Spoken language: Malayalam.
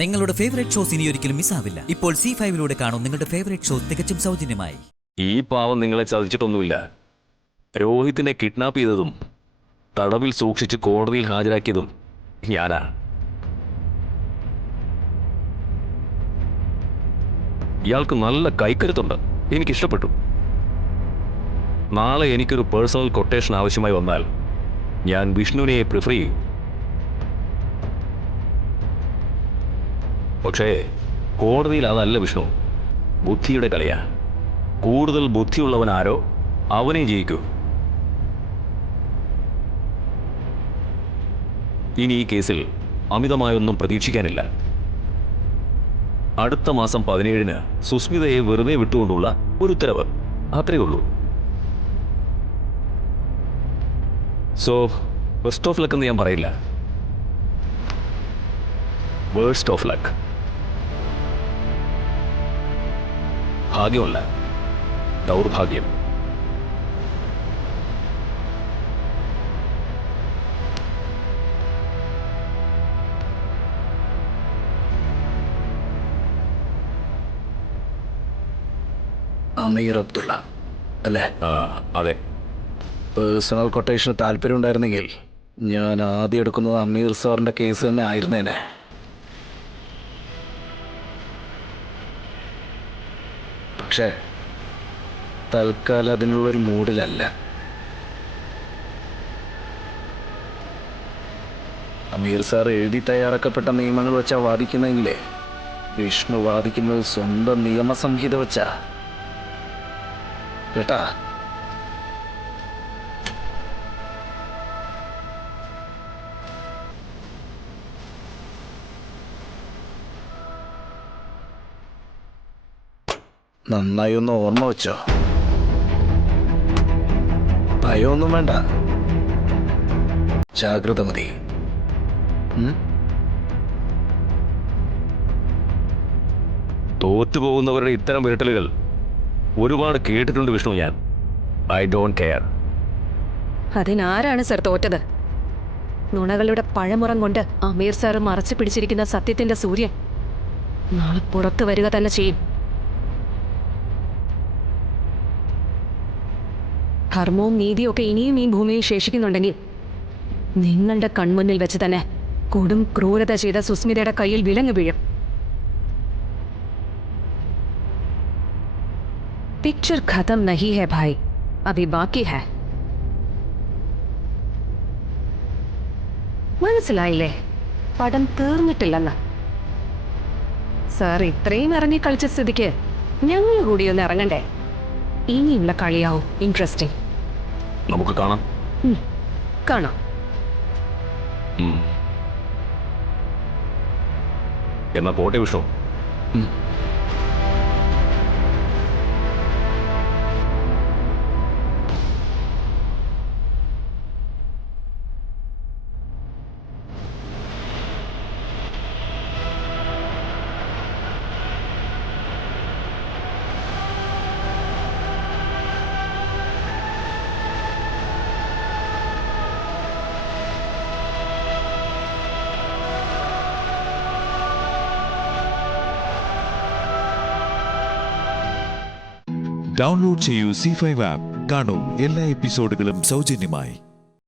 നിങ്ങളുടെ ഫേവറേറ്റ് ഷോസ് ഇനി ഒരിക്കലും മിസ്സാവില്ല. ഇപ്പോൾ C5 കാണും നിങ്ങളുടെ ഫേവറേറ്റ് ഷോ തികച്ചും സൗജന്യമായി. ഈ പാവം നിങ്ങളെ ചതിച്ചിട്ടൊന്നുമില്ല. രോഹിത്തിനെ കിഡ്നാപ്പ് ചെയ്തതും തടവിൽ സൂക്ഷിച്ച് കോടതിയിൽ ഹാജരാക്കിയതും ഞാനാ. ഇയാൾക്ക് നല്ല കൈക്കരുത്തുണ്ട്, എനിക്കിഷ്ടപ്പെട്ടു. നാളെ എനിക്കൊരു പേഴ്സണൽ കൊട്ടേഷൻ ആവശ്യമായി വന്നാൽ ഞാൻ വിഷ്ണുവിനെ പ്രിഫർ ചെയ്യും. പക്ഷേ കോടതിയിൽ അതല്ല വിഷ്ണു, ബുദ്ധിയുടെ കളിയാ. കൂടുതൽ ബുദ്ധിയുള്ളവനാരോ അവനെ ജയിക്കൂ. ഇനി ഈ കേസിൽ അമിതമായൊന്നും പ്രതീക്ഷിക്കാനില്ല. അടുത്ത മാസം 17-ന് സുസ്മിതയെ വെറുതെ വിട്ടുകൊണ്ടുള്ള ഒരു ഉത്തരവ്, അത്രയേ ഉള്ളൂ. സോ ബെസ്റ്റ് ഓഫ് ലക്ക് എന്ന് ഞാൻ പറയില്ല, വേഴ്സ്റ്റ് ഓഫ് ലക്ക്. ഭാഗ്യമല്ല, ദൗർഭാഗ്യം. അമീർ അബ്ദുള്ള അല്ലേ? അതെ. പേഴ്സണൽ കൊട്ടേഷന് താല്പര്യം ഉണ്ടായിരുന്നെങ്കിൽ ഞാൻ ആദ്യം എടുക്കുന്നത് അമീർ സാറിൻ്റെ കേസ് തന്നെ ആയിരുന്നേനെ. പക്ഷേ തൽക്കാലം അതിനുള്ളൊരു മൂഡിലല്ല. അമീർ സാർ എഴുതി തയ്യാറാക്കപ്പെട്ട നിയമങ്ങൾ വെച്ചാ വാദിക്കുന്നെങ്കിലേ വിഷ്ണു വാദിക്കുന്നത് സ്വന്തം നിയമസംഹിത വെച്ചാ കേട്ടാ. നന്നായി ഒന്ന് ഓർമ്മ വെച്ചോ. ഭയമൊന്നും വേണ്ട, ജാഗ്രത മതി. തോറ്റുപോകുന്നവരുടെ ഇത്തരം വിരട്ടലുകൾ ഒരുപാട് കേട്ടിട്ടുണ്ട് വിഷ്ണു. ഞാൻ ഐ ഡോണ്ട് കെയർ. അതിനാരാണ് സർ തോറ്റത്? നുണകളുടെ പഴമുറം കൊണ്ട് അമീർ സാർ മറച്ചു പിടിച്ചിരിക്കുന്ന സത്യത്തിന്റെ സൂര്യൻ നാളെ പുറത്തു വരിക തന്നെ ചെയ്യും. ധർമ്മവും നീതിയും ഒക്കെ ഇനിയും ഈ ഭൂമിയിൽ ശേഷിക്കുന്നുണ്ടെങ്കിൽ നിങ്ങളുടെ കൺമുന്നിൽ വെച്ച് തന്നെ കൊടും ക്രൂരത ചെയ്ത സുസ്മിതയുടെ കയ്യിൽ വിലങ്ങ് വീഴും. പിക്ചർ ഖത്തം നഹി ഹൈ ഭായ്, അഭി ബാക്കി ഹൈ. മനസ്സിലായില്ലേ? പടം തീർന്നിട്ടില്ലെന്ന്. സാർ ഇത്രയും ഇറങ്ങി കളിച്ച സ്ഥിതിക്ക് ഞങ്ങൾ കൂടി ഒന്ന് ഇറങ്ങണ്ടേ? ഇനിയുള്ള കളിയാവും ഇൻട്രസ്റ്റിംഗ്. നമുക്ക് കാണാം. കാണാം. എന്നാ പോട്ടെ വിഷ്ണു. ഡൗൺലോഡ് ചെയ്യൂ C5 ആപ്പ്. കാണൂ എല്ലാ എപ്പിസോഡുകളും സൗജന്യമായി.